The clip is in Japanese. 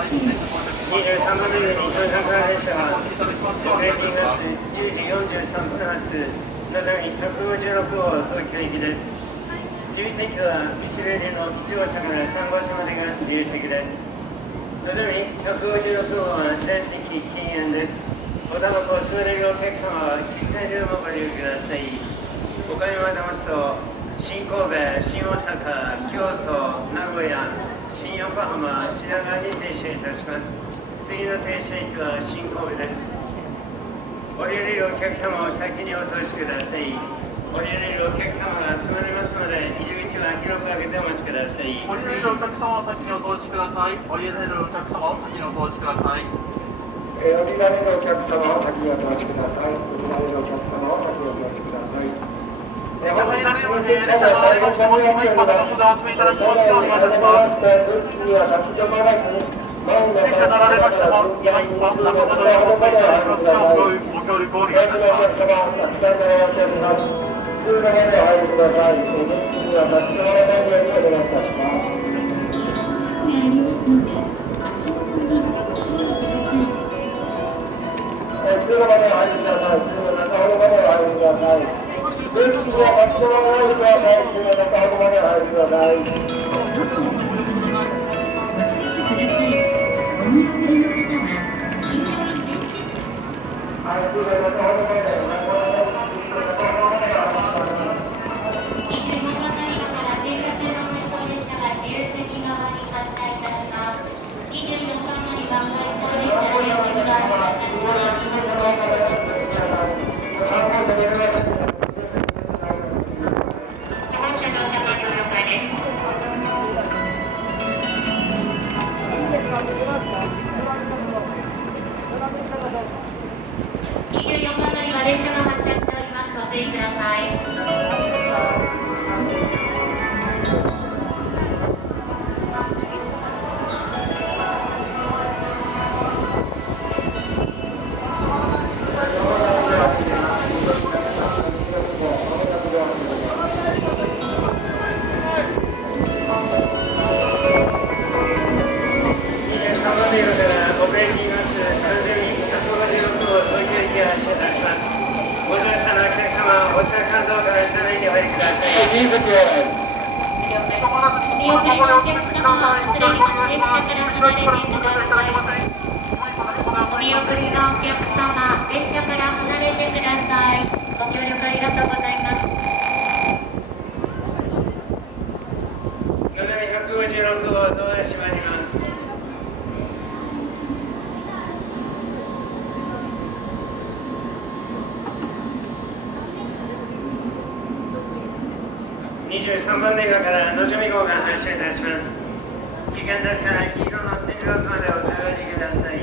23番目に到着列車はオペレーティングバス10時43分発のぞみ156号東京行きです。11席は一例での強さから3号車までが自由席です。のぞみ156号は全席禁煙です。おタバコを吸われるお客様は喫煙所もご利用ください。お金を騙すと新神戸、新大阪、京都、名古屋、新横浜、品川に停車いたします。次の停車駅は新神戸です。降りられるお客様を先にお通しください。降りられるお客様が集まりますので、入り口は広く開けてお待ちください。降りられるお客様を先にお通しください。降りられるお客様を先にお通しください。降りられるお客様を先にお通しください。降りられるお客様を先にお通しください。入られるので、列車が並びましても、今一方の札をお詰めいただきますようお願いいたします。列車並べましても、今一方札をお詰めいただきますようご協力をお願いいたします。通路までお入りください。電気には立ち止まらないようにお願いいたします。通路までお入りください。通路中ほどまでお入りください。電気には立ち止まらないでください。通路中ほどまでお入りください。はい、通路中ほどまで。24番乗りは列車が発車しております。ご注意ください。お見送りのお客様、列車から離れてください。ご協力ありがとうございます。のぞみ156号ドア閉まります。23番電車からのぞみ号が発車いたします。危険ですから黄色の天井までお下がりください。